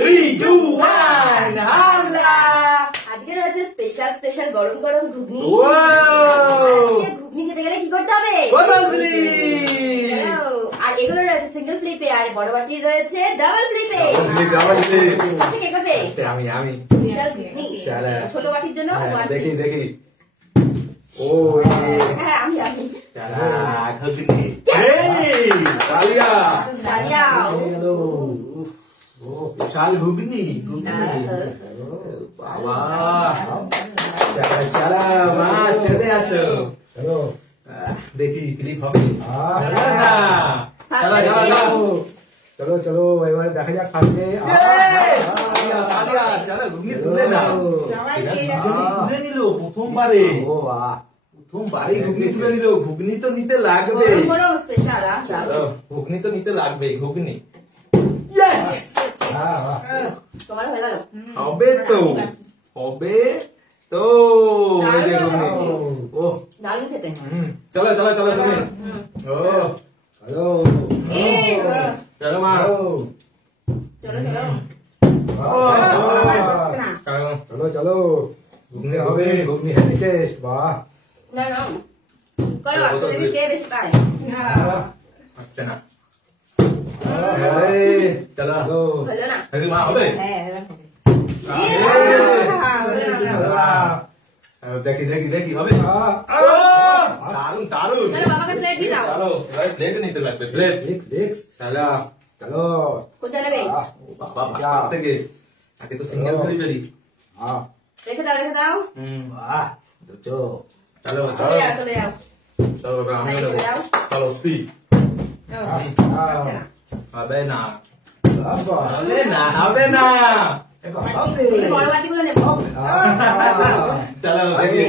3, 2, 1, হামলা! আজকে রয়েছে স্পেশাল স্পেশাল গরম গরম ঘুগনি। ঘুগনি খেতে গেলে কি করতে হবে? আর এগুলো রয়েছে সিঙ্গেল ফ্লিপে, আর বড় বাটির রয়েছে ডাবল ফ্লিপে। কে খাবে? আমি বিশাল ঘুগনি। ছোট বাটির জন্য দেখি ও হ্যাঁ আমি ঘুগনি ডালিয়া বিশাল ঘুগনি বাবা চালা মা চলে আসো দেখি ক্লিপ হবে চলো চলো এবারে দেখা যাক খাবে ঘুগনি তুলে নাও তুলে নিল প্রথমবারে ঘুগনি তুলে নিল। ঘুগনি তো নিতে লাগবে, ঘুগনি তো নিতে লাগবে। ঘুগনি তোমার হয়ে গেল? হবে তো ও দারুণ খেতে। চলো চলো চলো তুমি ও চলো মা চলো চলো চলো চলো ঘুগনি হবে, ঘুগনি হেভি টেস্ট। বাহ না না করো তুমি কে বেশি পায়? আচ্ছা না চলো হলো না? আরে মা হবে দেখি দেখি দেখি হবে দারুন দারুন। চলো বাবাকে প্লেট দিয়ে দাও। চলো প্লেট নিতে লাগবে প্লেট চলো চলো কোথায় নেবে? বাবা থেকে আগে তো সিঙ্গেল ডেলিভারি রেখে দাও বাহ দুটো চলো চলে চলো যাও চলে যাও চলো আমি চলে যাও। চলো সি হবে না হবে না বড় বাটিগুলো নেবো। চলো দেখি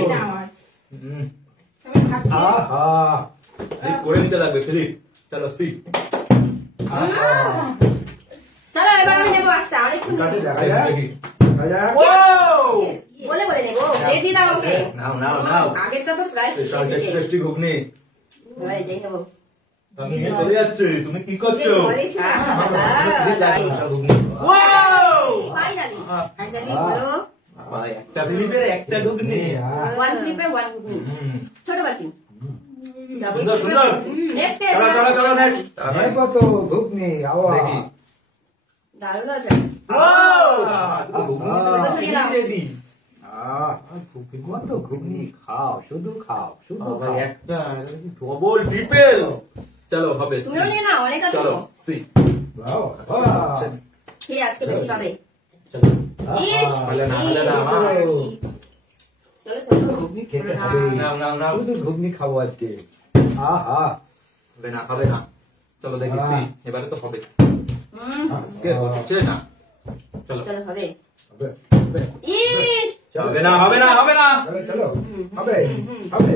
করে নিতে লাগবে ফিলিপ। চলো সি চলো এবার আমি নেবো একটা আরেকটু দেখি বলে বলে নেবো। প্লেট দিয়ে দাও আমাকে। নাও নাও নাও আগেরটা তো প্রায় শেষ হয়ে গেছে। টেস্টি ঘুগনি এবার এটাই নেবো। আমি চলে যাচ্ছি, তুমি কি করছো? ফাইনালি একটা ফিলিপের একটা ঘুগনি ওয়ান ফ্লিপে ওয়ান ঘুগনি ছোট বাটি। সুন্দর সুন্দর। নেক্সট চলো চলো চলো নেক্সট কত ঘুগনি আওয়া দেখি দারুণ আছে। ঘুগনি কত ঘুগনি খাও শুধু খাও শুধু খাও। একটা ডবল ট্রিপল চলো হবে তুমিও নিয়ে নাও, অনেক আছে। চলো সি বাহ, কে আজকে বেশি পাবে? চলো ইস, হলে না চলো চলো ঘুগনি খেতে হবে। নাও নাও নাও শুধু ঘুগনি খাবো আজকে। আহা হবে না চলো দেখি সি এবারে তো হবে আজকে হচ্ছে না চলো চলো হবে। হবে, হবে। ইস হবে না হবে না হবে না চলো চলো হবে হবে।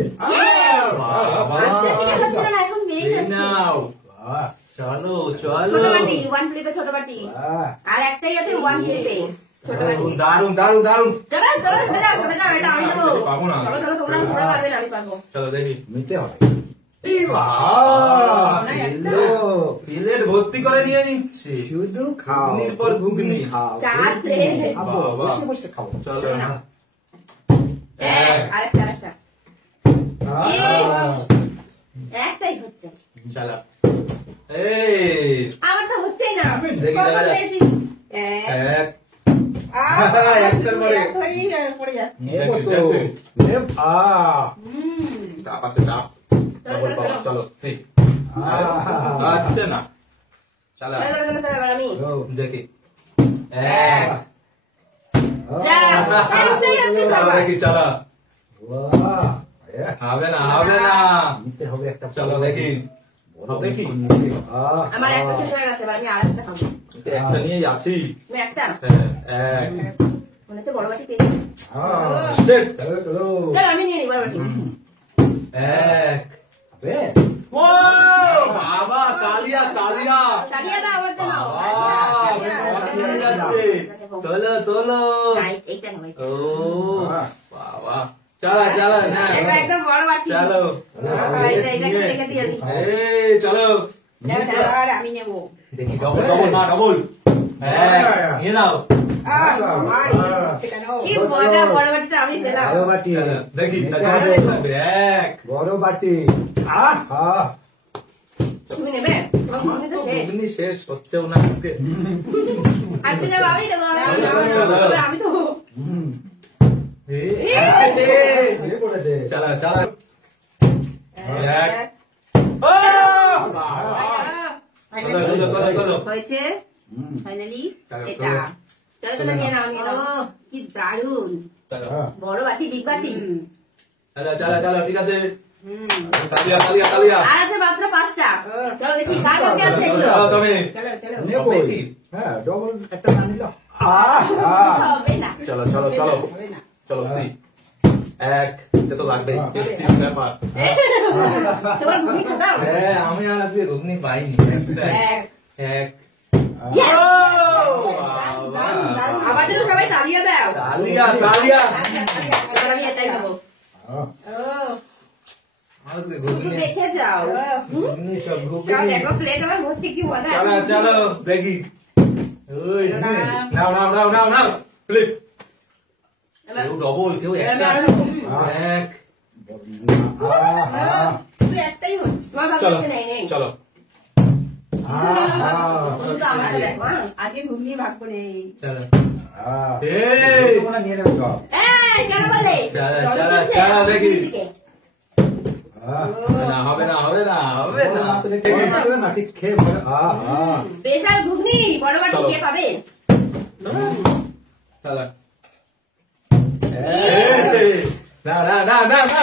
আজকে থেকে হচ্ছে না, এখন বেড়ে এই যাচ্ছে। নাও বাহ, চলো ছোট চলো বাটি ওয়ান ফ্লিপে ছোট বাটি, বাহ। আর একটাই আছে ওয়ান ফ্লিপে ছোট বাটি। দারুন দারুন দারুন চলো চলো চলে যাও এটা আমি নেবো। পাবো না। চলো চলো তোমরা পারবে না, আমি পারবো। চলো দেখি নিতে হবে। প্লেট ভর্তি করে নিয়ে নিচ্ছে শুধু খাও ঘুগনির পর ঘুগনি খাও। চার প্লেট। খাবো, বাবা। বসে বসে খাবো। চলো আরেকটা আরেকটা আহ, একটাই হচ্ছে। চলো এই আমার তো হচ্ছেই না। দেখি দেখা যাক। পেয়েছি। এক একটার পরে নেবো তো। নেব, চাপ আছে চাপ ডবল পাওয়ার চলো সি আচ্ছা না চলো চলো, চলো, চলো, এবার আমি দেখি এক যা, একটাই আছে চলো বাবা। দেখি চলো বাহ, হবে না হবে না নিতে হবে একটা। চলো দেখি হবে কি আমার একটা শেষ হয়ে গেছে, এবার আমি আরেকটা খাবো। একটা নিয়েই আছি তুমি একটা এক মনে হচ্ছে বড় বাটি পেয়েছি। সেট চলো চলো চলো আমি নিয়ে নিই বড় বাটি। এক হবে। ও বাবা তালিয়া তালিয়া তালিয়া দাও আমার জন্য। চলো চলো রাইট, এইটা নাও, এইটা। ও বাবা চলো চলো না এটা একদম বড় বাটি। চলো এটা রেখে দিই আমি। এই চলো দাও, দাও। আমি নেবো। দেখি ডবল ডবল না ডবল নিয়ে নাও। কি মজা, বড় বাটিটা আমি পেলাম। বড় বাটি দেখি এক বড় বাটি আহা তুমি নেবে? আমার ঘুগনি তো শেষ। ঘুগনি শেষ হচ্ছেও না আজকে। আমি দেবো, আমি দেবো। আমি তো এ পড়েছে চালা চালা এক হয়েছে ফাইনালি এটা চলো চলো নিয়ে নাও, নিয়ে নাও। ও কি দারুন বড় বাটি, বিগ বাটি। চালা চালা চালা ঠিক আছে। তালিয়া তালিয়া তালিয়া আর আছে মাত্র 5টা। চলো দেখি কার ভাগ্যে আছে এগুলো। চালা তুমি চলো চলো নেবো হ্যাঁ ডবল একটা না নিল আহা হবে না। চলো চলো চলো হবে না চলো সি এক এটা তো লাগবেই ব্যাপার। তোমার ঘুগনি খাতাম। হ্যাঁ আমি আর আজকে ঘুগনি পাইনি এক। এক Yes! দারুন দারুন আমার জন্য সবাই তালিয়া দাও। তালিয়া তালিয়া এবার আমি এটাই খাবো। ও আজকে শুধু ঘুগনি দেখে যাও। ঘুগনি সব সব ঘুগনি দেখো প্লেট আমার ভর্তি, কি মজা। চলো চলো দেখি ওই নাও নাও নাও নাও নাও ফ্লিপ কেউ ডবল কেউ একটা এক আহা শুধু একটাই হচ্ছে তোমার চলো ভাগ্যে নেই, নেই। চলো আহা তুমি তো আমার সাথে দেখো, হ্যাঁ? আজকে ঘুগনি ভাগ্য নেই চলো এই তোমরা নিয়ে নেবে সব এই, কেন বলে? চলো, চলো চলো, দিচ্ছে, চলো, দেখি। দিকে। না হবে না হবে না হবে না না ঠিক খেয়ে আহা স্পেশাল ঘুগনি, বড় বাটি চলো। কে পাবে? চলো না না না না না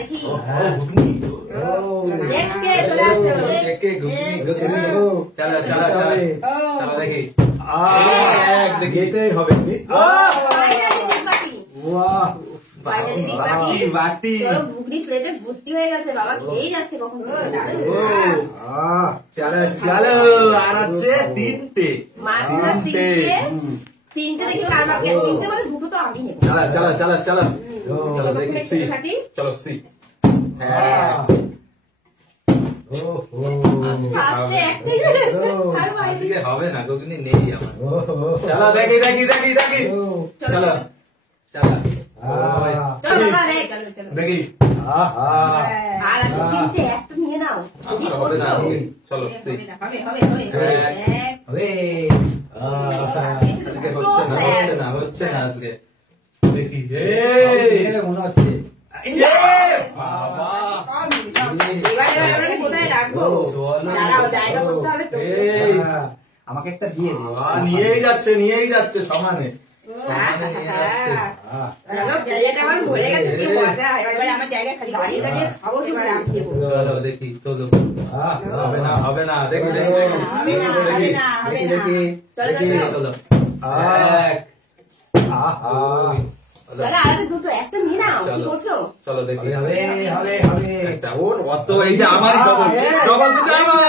দেখি। ঘুগনি Next কে চলে আসো। কে ঘুগনি তুমি নেবো চলো চলো চলো চলো দেখি এক দেখেই হবে Finally big বাটি। বাহ Finally big বাটি। বাটি চলো, ঘুগনি প্লেটে ভর্তি হয়ে গেছে, বাবা খেয়েই যাচ্ছে কখন থেকে। ও আহ চলো চলো আর আছে তিনটে মাত্র তিনটে দেখি কার ভাগ্যে। তিনটে মানে দুটো তো আমি নেবো। চলো চলো চলো চলো চলো যতক্ষণ দেখি সি দেখতে থাকি। চলো সি ফার্স্টে একটাই হয়েছে, আর বাইরে। আজকে হবে না ঘুগনি নেই আমার চলো দেখি দেখি দেখি দেখি চলো চলো চলো বাবা, next। চলো চলো দেখি আর আছে তিনটে, একটা নিয়ে নাও। কি আমার হবে না করছো? আজকে চলো সি হবে হবে হবে এক আজকে হচ্ছে না হচ্ছে না আজকে দেখি মনে হচ্ছে বাবা এবার আমরা কোথায় রাখবো? দাঁড়াও, জায়গা করতে হবে তো। আমাকে একটা দিয়ে দিও নিয়েই যাচ্ছে সমানে হ্যাঁ, সমানে নিয়ে যাচ্ছে। হ্যাঁ। চলো, প্লেট আমার ভরে গেছে, কি মজা। এবার আমার জায়গা খালি দাঁড়িয়ে দাঁড়িয়ে খাবো শুধু। এবার আমি দেবো চলো দেখি চলো হবে না হবে না দেখি দেখি হবে না হবে না হবে না চলো, দেখি চলো। চলো এক চলো, আর আছে দুটো, একটা নিয়ে নাও। কি চলো। করছো? চলো দেখি হবে একটা ওর অত এই যে আমারই ডবল ডবল দুটো আমার